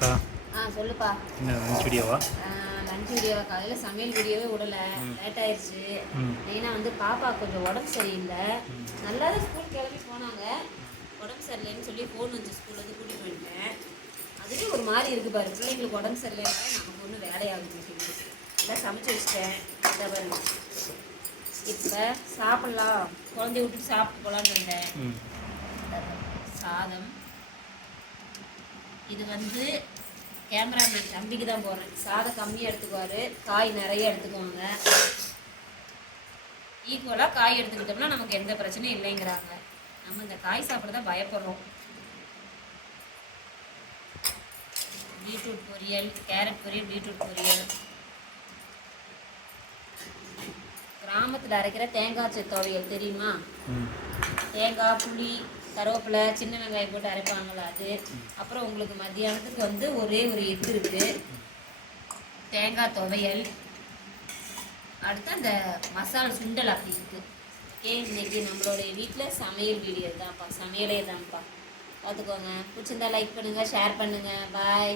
அக்கா ஆ சொல்லுப்பா. என்ன லஞ்ச் வீடியோவா லஞ்ச் வீடியோ காலையில் சமையல் வீடியோவே விடல. லேட் ஆயிடுச்சு மெயினாக வந்து பாப்பா கொஞ்சம் உடம்பு சரியில்லை. நல்லா தான் ஸ்கூல் கிளம்பி போனாங்க. உடம்பு சரியில்லைன்னு சொல்லி ஃபோன் வந்து ஸ்கூல்ல இருந்து கூட்டிகிட்டு போயிட்டேன் அதுவே ஒரு மாதிரி இருக்கு பாரு. பிள்ளைங்களுக்கு உடம்பு சரியில்லைனாலே நமக்கு ஒன்றும் வேலையாகுது. சொல்லி எல்லாம் சமைச்சு வச்சிட்டேன். இதை பாருங்க இப்போ சாப்பிட்லாம். குழந்தைய விட்டுட்டு சாப்பிட்டு போகலான்னு வந்தேன். சாதம் இது வந்து கேமராமேன் தம்பிக்கு தான் போடுறேன். சாதம் கம்மியாக எடுத்துக்குவாரு. காய் நிறைய எடுத்துக்குவாங்க ஈக்குவலாக காய் எடுத்துக்கிட்டோம்னா நமக்கு எந்த பிரச்சனையும் இல்லைங்கிறாங்க. நம்ம இந்த காய் சாப்பிட தான் பயப்படுறோம். பீட்ரூட் பொரியல் கேரட் பொரியல் பீட்ரூட் பொரியல். கிராமத்தில் அரைக்கிற தேங்காய் சத்து துவையல் தெரியுமா தேங்காய் புளி கருவேப்பிலை சின்ன வெங்காயம் போட்டு அரைப்பாங்களா அது. அப்புறம் உங்களுக்கு மத்தியானத்துக்கு வந்து ஒரே ஒரு எக்கு இருக்குது தேங்காய் துவையல். அடுத்து அந்த மசாலா சுண்டல் அப்படி இருக்குது ஏன் இன்னைக்கு நம்மளுடைய வீட்டில் சமையல் வீடியோ தான்ப்பா சமையலே தான்ப்பா. பார்த்துக்கோங்க. பிடிச்சிருந்தா லைக் பண்ணுங்கள் ஷேர் பண்ணுங்கள் பாய்